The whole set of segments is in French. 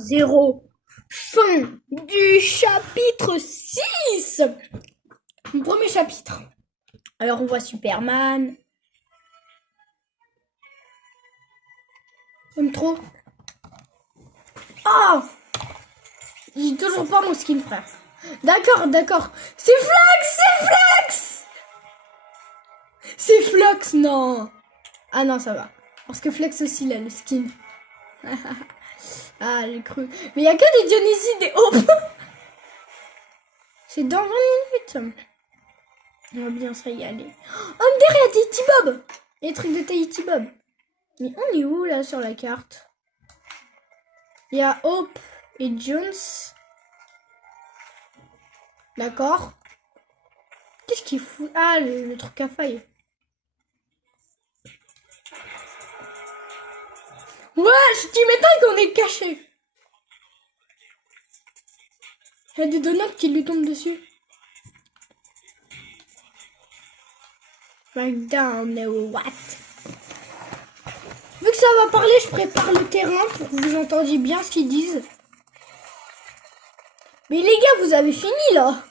0. Fin du chapitre 6. Mon premier chapitre. Alors on voit Superman. J'aime trop. Oh, j'ai toujours pas mon skin, frère. D'accord. C'est Flex. C'est Flex, non. Ah non, ça va. Parce que Flex aussi, il a le skin. Ah, j'ai cru. Mais il y a que des Dionysie, des Hope. C'est dans 20 minutes. On va bien se régaler. Oh, derrière, Tahiti Bob. Les trucs de Tahiti Bob. Mais on est où, là, sur la carte? Il y a Hope et Jones. D'accord. Qu'est-ce qu'il fout? Ah, le truc à faille. Ouais, je dis maintenant qu'on est caché. Il y a des donuts qui lui tombent dessus. Right down the what? Vu que ça va parler, je prépare le terrain pour que vous entendiez bien ce qu'ils disent. Mais les gars, vous avez fini là.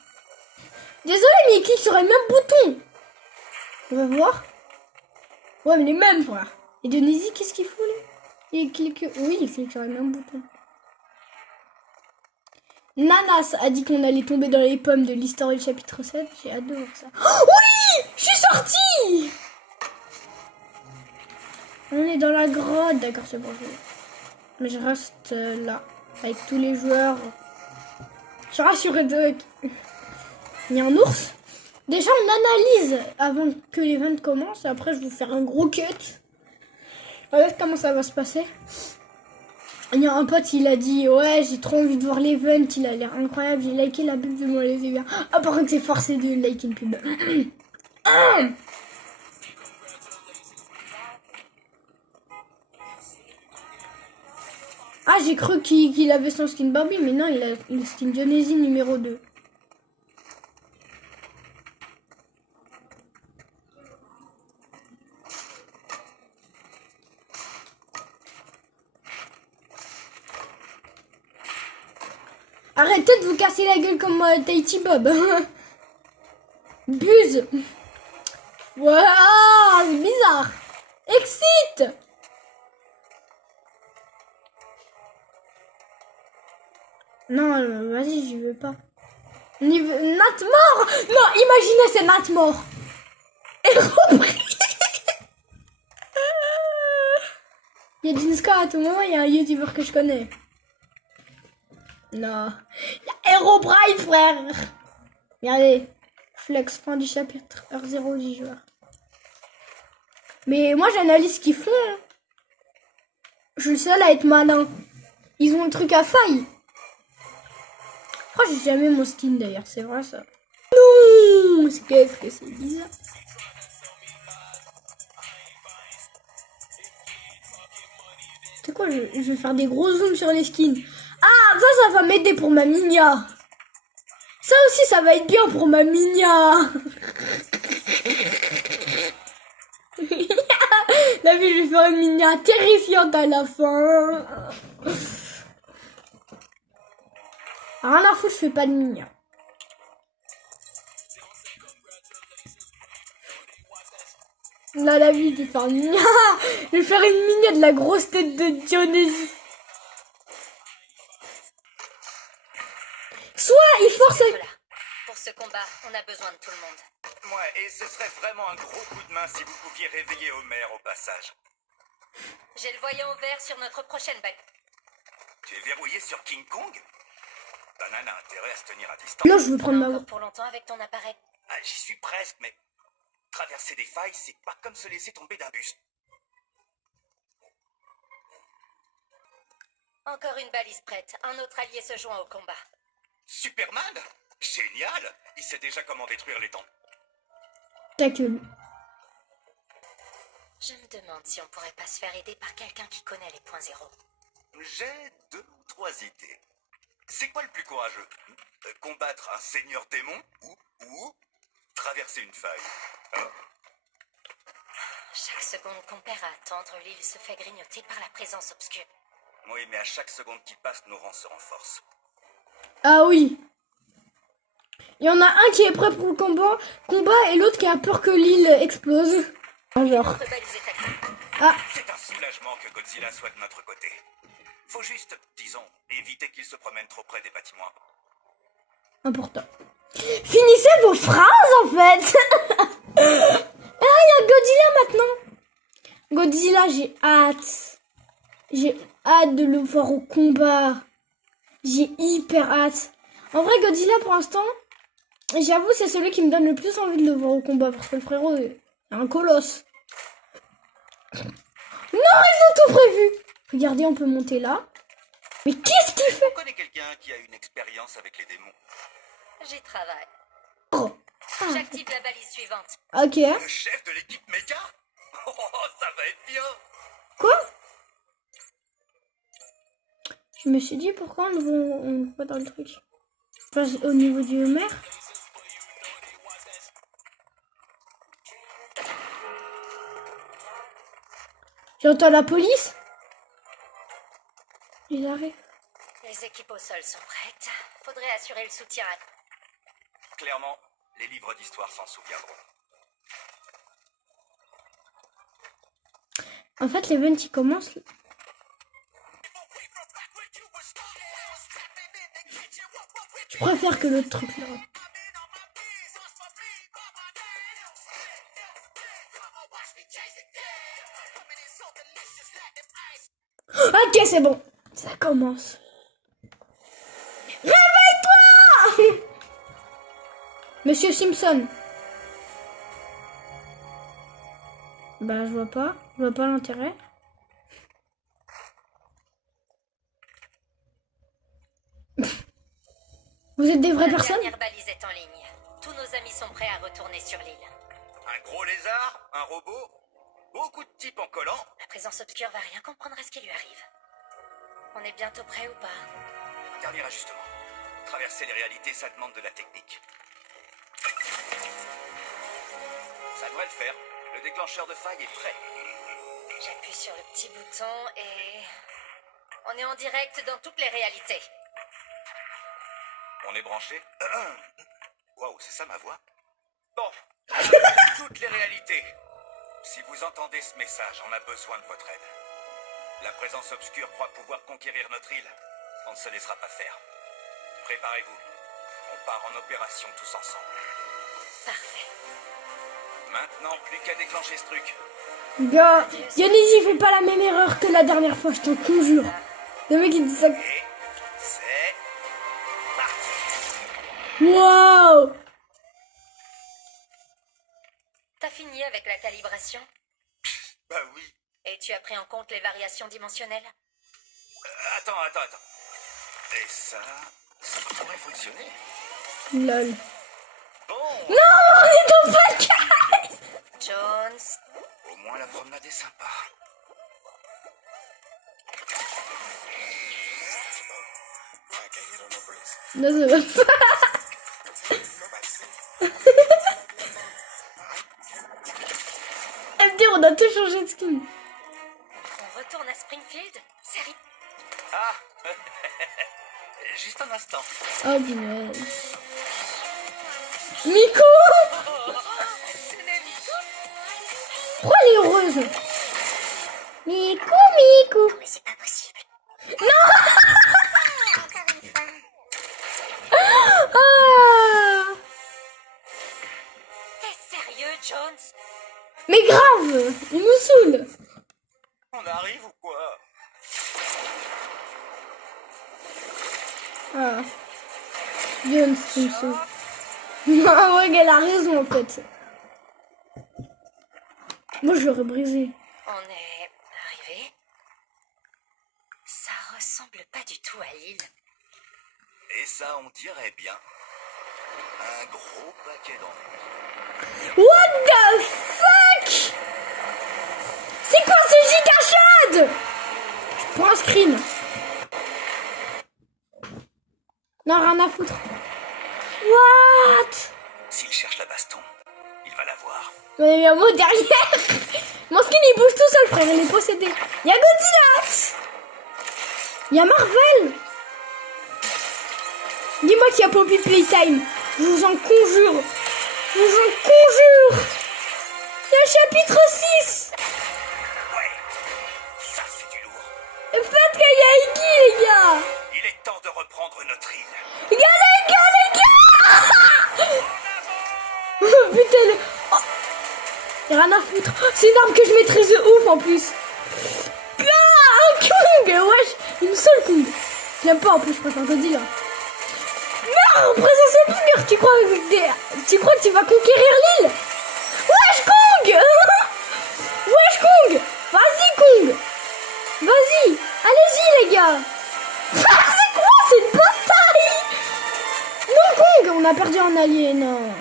Désolé, mais il clique sur les mêmes boutons. On va voir. Ouais, mais les mêmes, frère. Et Dionysy, qu'est-ce qu'il fout là? Il clique... Oui, il clique sur les mêmes boutons. Nanas a dit qu'on allait tomber dans les pommes de l'histoire du chapitre 7. J'ai hâte de voir ça. Oh, oui, je suis sortie. On est dans la grotte. D'accord, c'est bon. Mais je reste là. Avec tous les joueurs. Je suis rassurée de... Il y a un ours. Déjà, on analyse avant que l'event commence. Après, je vais vous faire un gros cut. Voilà comment ça va se passer. Il y a un pote, il a dit ouais, j'ai trop envie de voir l'event, il a l'air incroyable, j'ai liké la pub de moi les yeux. Ah, par contre, c'est forcé de liker une pub. Ah, j'ai cru qu'il avait son skin Barbie, mais non, il a le skin Dionysy numéro 2. Arrêtez de vous casser la gueule comme Tahiti Bob. Buse. Waouh, c'est bizarre. Excite. Non, vas-y, j'y veux pas. Nat mort. Non, imaginez, c'est Nat mort. Et repris. Il y a Jinska à tout moment, il y a un youtubeur que je connais. Non. Il y a Herobrine, frère. Regardez. Flex, fin du chapitre, heure 0, 10 joueurs. Mais moi, j'analyse ce qu'ils font. Je suis le seul à être malin. Ils ont le truc à faille. Oh, j'ai jamais mon skin d'ailleurs, c'est vrai ça. Non, qu'est-ce que c'est bizarre. C'est quoi, je vais faire des gros zooms sur les skins. Ah, ça va m'aider pour ma Minia. Ça aussi, ça va être bien pour ma Minia. La vie, je vais faire une Minia terrifiante à la fin. Rien à foutre, je fais pas de Minia. Là, la vie, je vais faire une Minia. Je vais faire une Minia de la grosse tête de Dionysy. Soit il force... Pour ce combat, on a besoin de tout le monde. Ouais, et ce serait vraiment un gros coup de main si vous pouviez réveiller Homer au passage. J'ai le voyant vert sur notre prochaine bête. Tu es verrouillé sur King Kong? Banana a intérêt à se tenir à distance. Là, je veux prendre ma voix. Encore pour longtemps avec ton appareil. Ah, j'y suis presque, mais traverser des failles, c'est pas comme se laisser tomber d'un bus. Encore une balise prête. Un autre allié se joint au combat. Superman? Génial! Il sait déjà comment détruire les temps. Ta gueule. Je me demande si on pourrait pas se faire aider par quelqu'un qui connaît les points zéro. J'ai 2 ou 3 idées. C'est quoi le plus courageux? Combattre un seigneur démon ou traverser une faille? Chaque seconde qu'on perd à attendre, l'île se fait grignoter par la présence obscure. Oui, mais à chaque seconde qui passe, nos rangs se renforcent. Ah oui. Il y en a un qui est prêt pour le combat et l'autre qui a peur que l'île explose. Genre. Rebaliser ta carte. Ah, C'est un soulagement que Godzilla soit de notre côté. Faut juste, disons, éviter qu'il se promène trop près des bâtiments. important. Finissez vos phrases en fait. Ah, il y a Godzilla maintenant. Godzilla, j'ai hâte. J'ai hâte de le voir au combat. J'ai hyper hâte. En vrai, Godzilla pour l'instant, j'avoue, c'est celui qui me donne le plus envie de le voir au combat parce que le frérot est un colosse. Non, ils ont tout prévu. Regardez, on peut monter là. Mais qu'est-ce qu'il fait? On connaît quelqu'un qui a une expérience avec les démons. J'y travaille. Oh. Ah, J'active la balise suivante. ok. Le chef de l'équipe méca. Oh, ça va être bien. Quoi? Je me suis dit pourquoi on va dans le truc. Je passe au niveau du maire. J'entends la police. Ils arrivent. Les équipes au sol sont prêtes. Faudrait assurer le souterrain. Clairement, les livres d'histoire s'en souviendront. En fait, l'event il commence. Je préfère que l'autre truc là. Ok, c'est bon. Ça commence. Réveille-toi! Monsieur Simpson. Bah, je vois pas. Je vois pas l'intérêt. Vous êtes des vraies La personnes? dernière balise est en ligne. Tous nos amis sont prêts à retourner sur l'île. Un gros lézard, un robot, beaucoup de types en collant. La présence obscure va rien comprendre à ce qui lui arrive. On est bientôt prêt ou pas? Dernier ajustement. Traverser les réalités, ça demande de la technique. Ça devrait le faire. Le déclencheur de faille est prêt. J'appuie sur le petit bouton et... on est en direct dans toutes les réalités. On est branché. Waouh, c'est ça ma voix? Bon. Toutes les réalités. Si vous entendez ce message, on a besoin de votre aide. La présence obscure croit pouvoir conquérir notre île. On ne se laissera pas faire. Préparez-vous. On part en opération tous ensemble. Parfait. Maintenant, plus qu'à déclencher ce truc. Gars, Dionysy fait pas la même erreur que la dernière fois, je t'en conjure. Le mec il dit ça. Et c'est parti. Waouh! T'as fini avec la calibration? Bah oui. Et tu as pris en compte les variations dimensionnelles? Attends. Et ça pourrait fonctionner. Lol. Bon, Non, on est dans Fall Guys! Jones, au moins la promenade est sympa. Non, ça va pas. MD, on a tout changé de skin. on retourne à Springfield? Série. Ah. Juste un instant. Oh, punaise. Miko! Ce n'est Miko? Pourquoi elle est heureuse? Miku! Mais c'est pas possible. Ah! T'es sérieux, Jones? Mais grave! Il nous saoule! On arrive ou quoi? Ah. Jones, il me saoule. Non, ouais, elle a raison en fait. Moi, je l'aurais brisé. On est arrivé. Ça ressemble pas du tout à l'île. Et ça, on dirait bien. Un gros paquet d'ennuis. What the fuck? C'est quoi ce giga chaude? Je prends un screen. Non, rien à foutre. What? S'il cherche la baston, il va la voir. Il y a un mot derrière. Mon skin il bouge tout seul, frère, il est possédé. Il y a Godzilla. Il y a Marvel. Dis-moi qu'il y a Poppy Playtime. Je vous en conjure. Je vous en conjure. Il y a le chapitre 6. Ouais, ça c'est du lourd. Faites qu'il y a Iggy, les gars. Il est temps de reprendre notre île. Les gars, les gars. Putain, oh. Y a rien à foutre. C'est une arme que je maîtrise de ouf en plus. Ah, un Kong. Wesh, il me saoule Kong. Je l'aime pas en plus, je préfère Godzilla. Non, présence obscure, tu crois que tu vas conquérir l'île? Wesh Kong. Wesh Kong. Vas-y Kong. Vas-y, allez-y les gars. C'est quoi cette bataille? Non Kong, on a perdu un allié, non.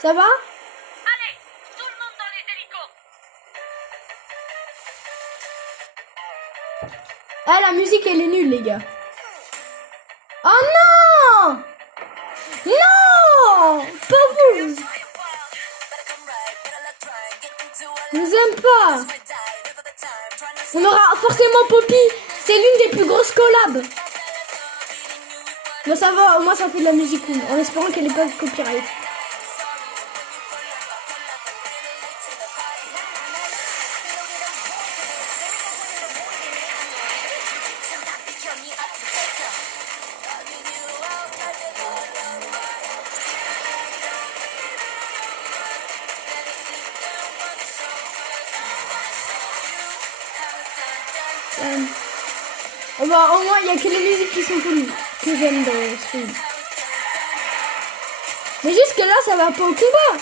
Ça va? Allez, tout le monde dans les hélicos. Ah, la musique elle est nulle les gars. Oh non. Non, pas vous. Je vous aime pas. On aura forcément Poppy. C'est l'une des plus grosses collabs. Mais ça va, au moins ça fait de la musique cool. En espérant qu'elle n'est pas copyright. Bah, au moins, il n'y a que les musiques qui sont cool que j'aime dans ce film. Mais jusque là, ça va pas au combat.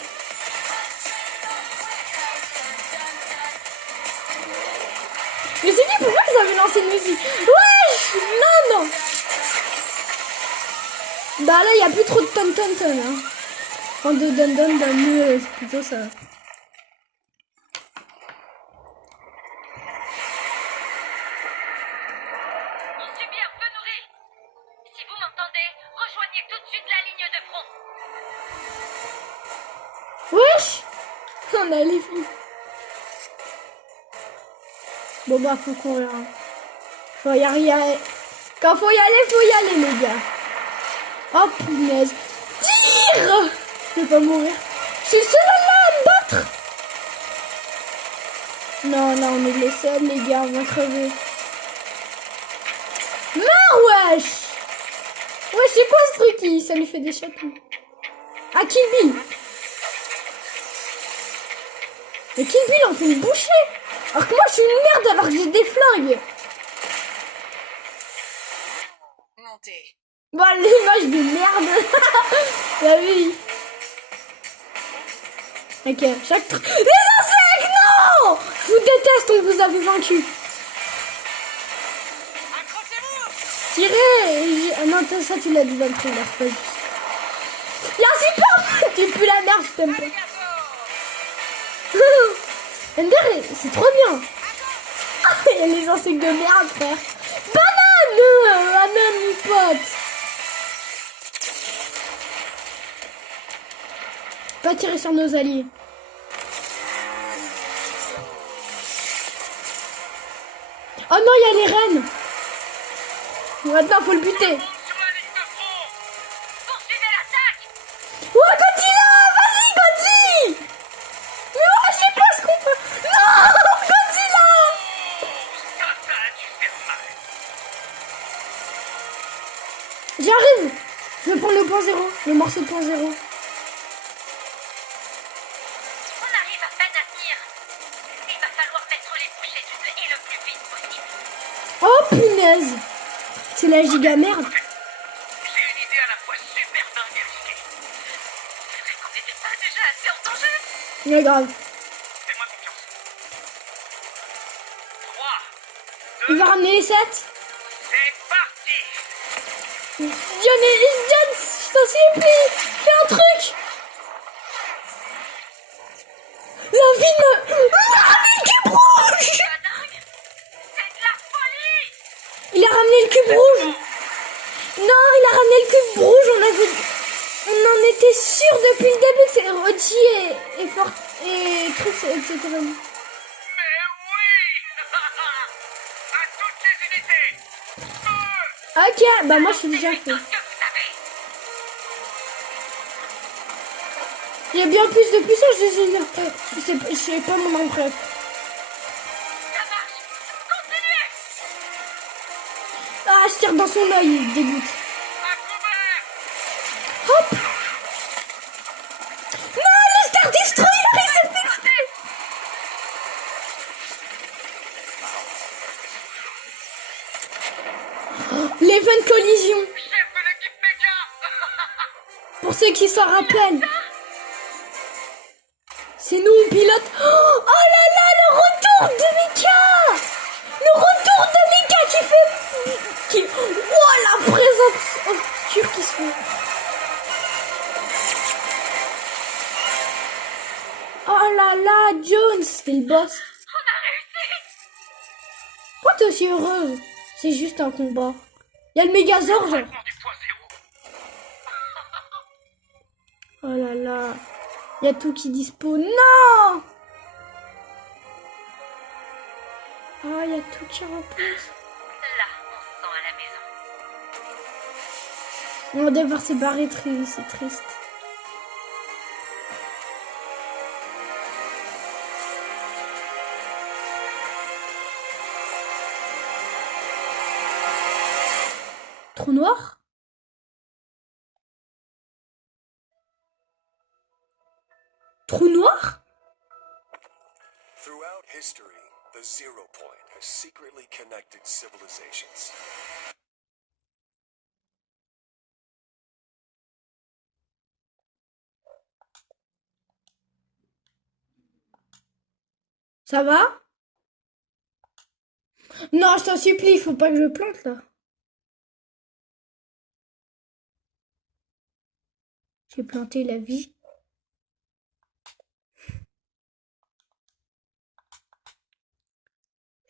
Mais c'est dit pourquoi ils avaient lancé une musique. Wesh. Non, non. Bah là, il n'y a plus trop de ton. Hein. Enfin, de don, bah mieux, c'est plutôt ça. Wesh. On a les filles. Bon bah faut courir. Hein. Faut y aller. Quand faut y aller les gars. Oh punaise. Tire. Je vais pas mourir. Je suis seule là à me battre. Non, là on est les seuls les gars, on va crever. Non wesh. Wesh c'est quoi ce truc ça lui fait des chatons. Ah Kill Bill. Mais Kill Bill en fait une bouchée. Alors que moi je suis une merde alors que j'ai des flingues. Montez. Bon l'image de merde. Bah oui. Ok, chaque truc. Les insectes, non. Je vous déteste, on vous avait vaincu. Tirez. Ah non, ça tu l'as dit dans le trailer, c'est pas juste. Y'a un super. Tu pues la merde, je t'aime pas. Ender, c'est trop bien. Il y a les insectes de merde, frère. Banane. Banane, mon pote. Pas tirer sur nos alliés. Oh non, il y a les reines. Maintenant, faut le buter. Ouais, Godzilla, vas-y, Godzilla. Mais ouais, je sais pas ce qu'on peut. Non, Godzilla. J'arrive. Je vais prendre le point zéro, le morceau de point zéro. Oh punaise. C'est la giga merde. J'ai une idée à la fois super dingue et risquée. C'est vrai qu'on n'était pas déjà assez en danger. Mais grave. Fais-moi confiance. 3, Il 2, va ramener les 7. c'est parti. John, je t'en supplie. Fais un truc. La vie me... le cube rouge. Il a ramené le cube rouge. Non, il a ramené le cube rouge. On en était sûr depuis le début que c'est Rochi et Fort et trucs, etc. Mais oui. À toutes les unités. Ok, bah moi je suis déjà fait. Il y a bien plus de puissance, je sais pas mon nom bref. Ah, je tire dans son œil, il dégoûte. Hop. Non, le Star Destroyer, il s'est fixé. L'event collision. Pour ceux qui s'en rappellent. C'est nous, on pilote. Oh là là, le retour de Mecha. Le retour de Mecha qui fait... Oh, la présence obscure qui se fait. Oh là là, Jones, c'était le boss. On a réussi. Pourquoi t'es aussi heureuse? C'est juste un combat. Il y a le Megazord. Oh là là. Il y a tout qui dispose. Non! Ah, il y a tout qui repousse. Là, on se sent à la maison. On va devoir se barrer, c'est triste. Trou noir? Trou noir? Throughout history, the Zero Point has secretly connected civilizations. Ça va? Non, je t'en supplie, il faut pas que je plante là. J'ai planté la vie.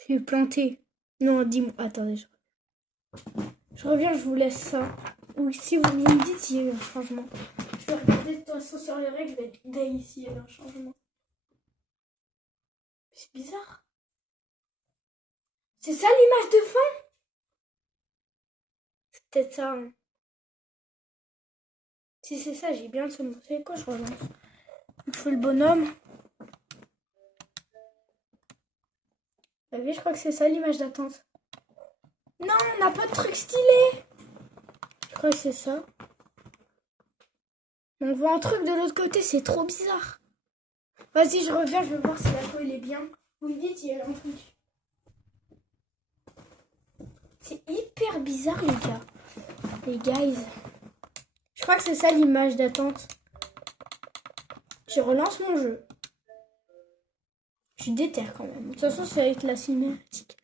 J'ai planté. Non, dis-moi. Attendez. Je reviens, je vous laisse ça. Ou si vous me dites s'il y a eu un changement. Je vais regarder de toute façon sur les règles. Dès ici, il y a eu un changement. C'est bizarre. C'est ça l'image de fin? C'est peut-être ça. Hein. Si c'est ça, j'ai bien le son. C'est quoi, je relance? Je fais le bonhomme. Vous avez vu, je crois que c'est ça l'image d'attente. Non, on n'a pas de truc stylé. Je crois que c'est ça. On voit un truc de l'autre côté, c'est trop bizarre. Vas-y, je reviens, je veux voir si la peau elle est bien. Vous me dites, il y a un truc. C'est hyper bizarre, les gars. Les guys. Je crois que c'est ça l'image d'attente. Je relance mon jeu. Je suis déter quand même. De toute façon, ça va être la cinématique.